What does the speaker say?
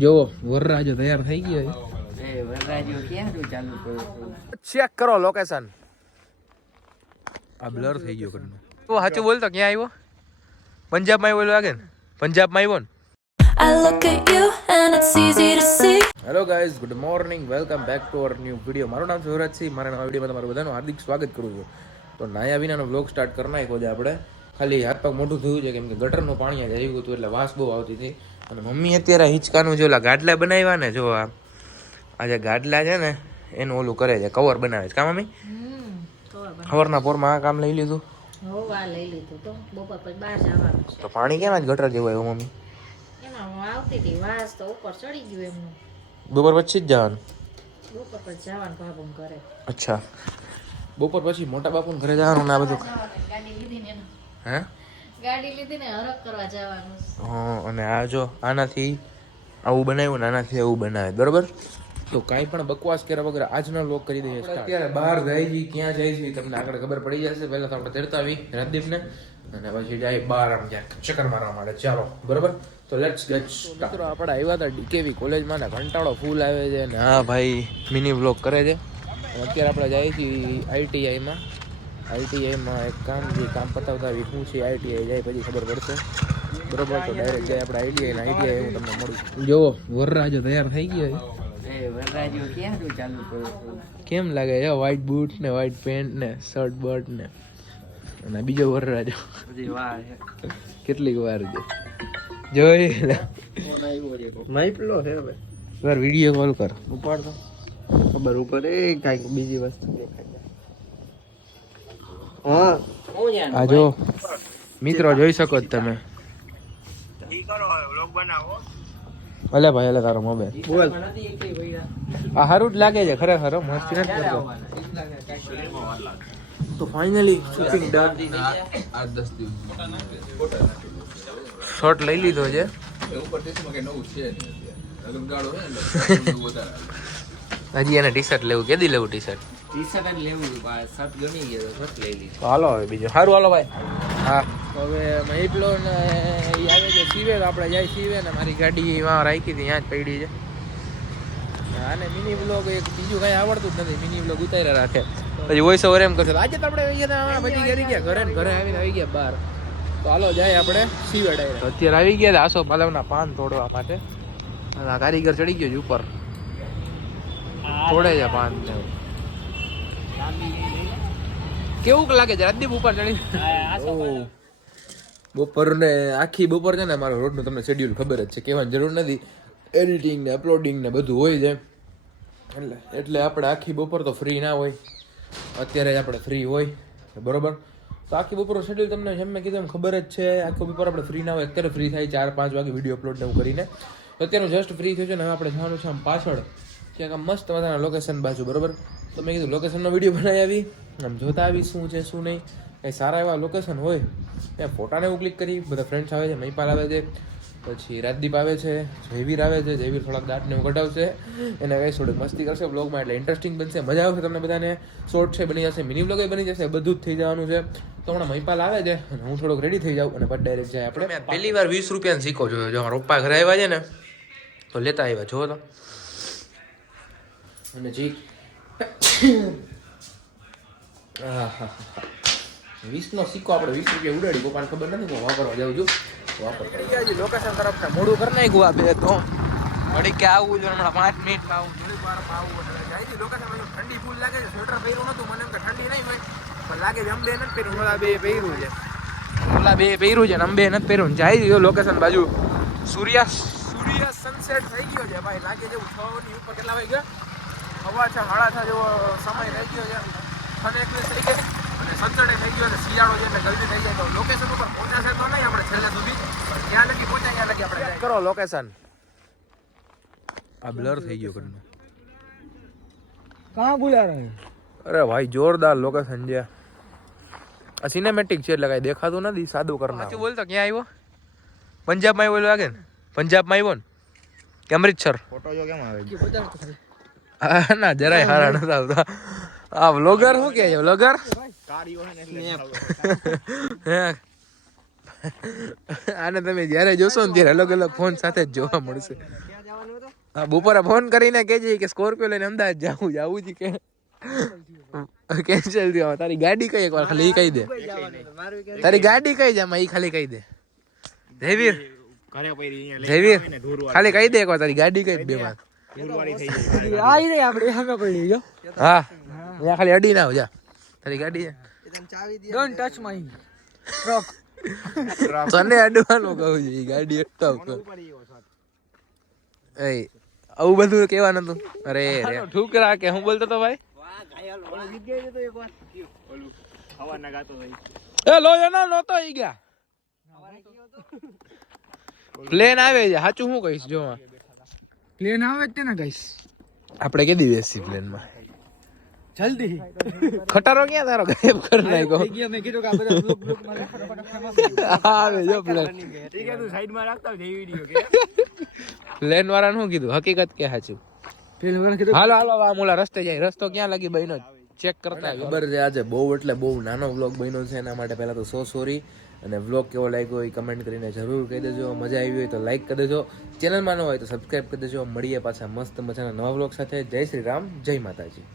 જો વરરાજો તૈયાર થઈ ગયો એ વરરાજો ક્યાં ચાલુ કરું ચેક કરો લોકેશન આ બ્લર થઈ ગયો કરનો તો સાચું બોલ તો ક્યાં આવ્યો પંજાબમાં આવ્યો લાગે ને પંજાબમાં આવ્યો ને I look at you and it's easy to see. Hello guys good morning welcome back to our new video મારું નામ છે યુવરાજસિંહ મારા નવા વિડીયોમાં તમારું બધાનું હાર્દિક સ્વાગત કરું છું તો નાયા વિનાનો વ્લોગ સ્ટાર્ટ કરી નાખ્યો છે આપણે ખાલી હાથ પગ મોટું થયું છે કેમ કે ગટરનું પાણી જ આવ્યું હતું એટલે વાસ બહુ આવતી હતી અને મમ્મી અત્યારે હિંચકાનું જે ઓલા ગાડલા બનાવ્યા ને જો આ જે ગાડલા છે ને એનું ઓલું કરે છે કવર બનાવે છે કા મમ્મી સવારના પોરમાં આ કામ લઈ લીધું લઈ લીધું તો બપોર પછી બહાર જવાનું છે તો પાણી કેમ જ ગટર જેવું આવ્યું મમ્મી એમાં આવતી હતી વાસ તો ઉપર ચડી ગયું એમનું બપોર પછી જ જવાનું બપોર પછી જવાનું ભાભું કરે અચ્છા બપોર પછી મોટા બાપુને ઘરે જવાનું ને આ બધું ગાડી લીધી ને હે ગાડી લીધી ને હરક કરવા જવાનું હા અને આ જો આનાથી આવું બનાવ્યું ને આનાથી આવું બનાવે બરોબર તો કાંઈ પણ બકવાસ કર્યા વગર આજનો લોક કરી દઈએ અત્યારે બહાર જાય છે ક્યાં જાય છે તમને આગળ ખબર પડી જશે પહેલા તો આપણે તેડતા આવી રાજદીપને અને પછી જાય બહાર આમ ક્યાંક ચક્કર મારવા માટે ચાલો બરોબર તો લેટ્સ ગેટ મિત્રો આપણે આવ્યા હતા ડીકેવી કોલેજમાં ને ઘંટાળો ફૂલ આવે છે ને હા ભાઈ મિની વ્લોગ કરે છે અત્યારે આપણે જાય છીએ આઈટીઆઈમાં એક કામ પતાવતા આવી શું છે આઈટીઆઈ જાય પછી ખબર પડશે બરોબર તો ડાયરેક્ટ જાય આપણે આઈટીઆઈ હું તમને મળું જોવો વરરાજો તૈયાર થઈ ગયો એ વરરાજો ક્યાં ચાલુ કરું કેમ લાગે છે વ્હાઈટ બૂટ ને વ્હાઈટ પેન્ટ ને શર્ટ બર્ટ ને અને બીજો વરરાજો બધી વાર કેટલીક વાર છે જોઈ માઇપલો છે હવે સર વિડીયો કોલ કર ઉપાડ તો ખબર ઉપર એ કાંઈક બીજી વસ્તુ દેખાય હા હું આ જો મિત્રો જોઈ શકો છો તમે ભલે ભાઈ એટલે તારો મોબાઈલ બોલ આ સારું જ લાગે છે ખરેખર મસ્તી નથી કરતો તો ફાઇનલી શૂટિંગ ડન 8-10 શોટ લઈ લીધો છે હજી એને ટી શર્ટ લેવું કેદી લેવું ટી શર્ટ ટી-શર્ટ જ લેવું શર્ટ ગમી ગયો શર્ટ લઈ લીધું તો હાલો હવે બીજું સારું હાલો ભાઈ હા હવે મહિપલો ને એ આવે છે સીવે તો આપણે જાય સીવે ને મારી ગાડી એમાં રાખી હતી ત્યાં જ પડી છે આને મિની બ્લોગ એક બીજું કાંઈ આવડતું જ નથી મિની બ્લોગ ઉતાર્યા રાખે પછી વોઇસ ઓવર એમ કરશે આજે તો આપણે આવી ગયા પછી કરી ગયા ઘરે ને ઘરે આવીને આવી ગયા બહાર તો હાલો જાય આપણે સીવે ડાયરેક્ટ અત્યારે આવી ગયા આસો પાલવના પાન તોડવા માટે આ કારીગર ચડી ગયો છે ઉપર તોડે છે પાન ને કેવું લાગે છે રાજદીપ ઉપર ચડી બપોર ને આખી બપોર છે ને મારો રોડનું તમને શેડ્યુલ ખબર જ છે કહેવાની જરૂર નથી એડિટિંગ ને અપલોડિંગ ને બધું હોય છે એટલે આપણે આખી બપોર તો ફ્રી ના હોય અત્યારે જ આપણે ફ્રી હોય બરોબર તો આખી બપોરનું શેડ્યુલ તમને જેમ મેં કીધું એમ ખબર જ છે આખી બપોર આપણે ફ્રી ના હોય અત્યારે ફ્રી થાય 4-5 વાગે વિડીયો અપલોડ ને એવું કરીને તો અત્યારે જસ્ટ ફ્રી થયું છે ને હવે આપણે જવાનું છે આમ પાછળ ક્યાંક આમ મસ્ત મજાના લોકેશન બાજુ બરોબર તો મેં કીધું લોકેશનનો વિડીયો બનાવી આવી આમ જોતા આવી શું છે શું નહીં કંઈ સારા એવા લોકેશન હોય ત્યાં ફોટાને એવું ક્લિક કરી બધા ફ્રેન્ડ્સ આવે છે મહિપાલ આવે છે પછી રાજદીપ આવે છે જયવીર આવે છે જયવીર થોડાક દાંતને એવું કઢાવશે એને કંઈ થોડીક મસ્તી કરશે બ્લોગમાં એટલે ઇન્ટરેસ્ટિંગ બનશે મજા આવશે તમને બધાને શોર્ટ છે બની જશે મિની બ્લોગ બની જશે બધું જ થઈ જવાનું છે તો હમણાં મહિપાલ આવે છે અને હું થોડોક રેડી થઈ જાઉં અને પછી ડાયરેક્ટ જાય આપણે પહેલી વાર 20 રૂપિયાનો સિક્કો જોયો જો મારા પપ્પા ઘરે આવ્યા છે ને તો લેતા આવ્યા જો તો અને જી 20નો સિક્કો આપણે 20 રૂપિયા ઉડાડી પપ્પાને ખબર નથી હું વાપરવા જાઉં છું લોકેશન તરફ મોડું કરી નાખ્યું આ બે તો ઘડી કે આવું છે હમણાં 5 મિનિટમાં આવું થોડીક વારમાં આવું જાય લોકેશન ઠંડી ફૂલ લાગે છે સ્વેટર પહેર્યું નતું મને એમ કે ઠંડી નહીં હોય પણ લાગે છે અંબે નથી પહેર્યું ઓલા બે પહેર્યું છે ને અંબે નથી પહેર્યું જાય લોકેશન બાજુ સૂર્ય સનસેટ થઈ ગયો છે ભાઈ લાગે છે 6 ની ઉપર કેટલા વાગ્યા હવા છે 6:30 જેવો સમય રહી ગયો છે અને 21 થઈ ગઈ અને સનસેટ થઈ ગયો અને શિયાળો છે એટલે જલ્દી થઈ જાય તો લોકેશન ઉપર પહોંચાશે તો નહીં આપણે છેલ્લે સુધી ત્યાં લગી પહોંચાય ત્યાં લગી આપણે કરો લોકેશન આ બ્લર થઈ ગયો કરનો કહાં બુલા રહે અરે ભાઈ જોરદાર લોકેશન છે આ સિનેમેટિક છે એટલે કાંઈ દેખાતું નથી સાદું કરના સાચું બોલતો ક્યાં આવ્યો પંજાબમાં આવ્યો લાગે ને પંજાબમાં આવ્યો ને કે અમૃતસર ફોટો જો કેમ આવે હા ના જરાય હારા નથી આવતા આ વ્લોગર શું કહે છે વ્લોગર આને તમે જ્યારે જોશો ને ત્યારે અલગ અલગ ફોન સાથે જ જોવા મળશે હા બપોરે ફોન કરીને કહેજે કે સ્કોર્પિયો લઈને અમદાવાદ જાવું છે કે કેન્સલ થયો. તારી ગાડી કઈ એકવાર ખાલી ઈ કહી દે. તારી ગાડી કઈ જામાં ઈ ખાલી કહી દે. જયવીર જયવીર ખાલી કહી દે એકવાર તારી ગાડી કઈ બે માં. હા ત્યાં ખાલી અડી ના જા તારી ગાડી છે. ડોન્ટ ટચ માય તને અડવાનું કહું છું ઈ ગાડી અટકાવ તો. એ આવું બધું કેવા નતું. અરે રે ઠુકરા કે હું બોલતો તો ભાઈ. એ લો એનો નહોતો ઈ ગયા. પ્લેન આવે છે સાચું હું કહીશ જો પ્લેન આવે જ ને ગાઈસ આપણે કેદી બેસી પ્લેન માં જલ્દી ખટારો ક્યાં તારો ગાયબ કરી નાખ્યો. થઈ ગયા મેં કીધું કે આ બધા બ્લોક માં આવે જો પ્લેન. ઠીક છે તું સાઈડ માં રાખતા હોય વિડિયો કે પ્લેન વાળાને શું કીધું હકીકત કે સાચું. પેલું વાળા કીધું હાલો હાલો આ મુલા રસ્તે જાય. રસ્તો ક્યાં લાગી બન્યો ચેક કરતા ખબર છે. આજે બહુ એટલે બહુ નાનો વ્લોગ બન્યો છે એના માટે પહેલા તો સોરી. અને વ્લોગ કેવો લાગ્યો એ કમેન્ટ કરીને જરૂર કહી દેજો. મજા આવી હોય તો લાઈક કરી દેજો. ચેનલમાં ન હોય તો સબસ્ક્રાઈબ કરી દેજો. મળીએ પાછા મસ્ત મજાના નવા વ્લોગ સાથે. જય શ્રી રામ, જય માતાજી.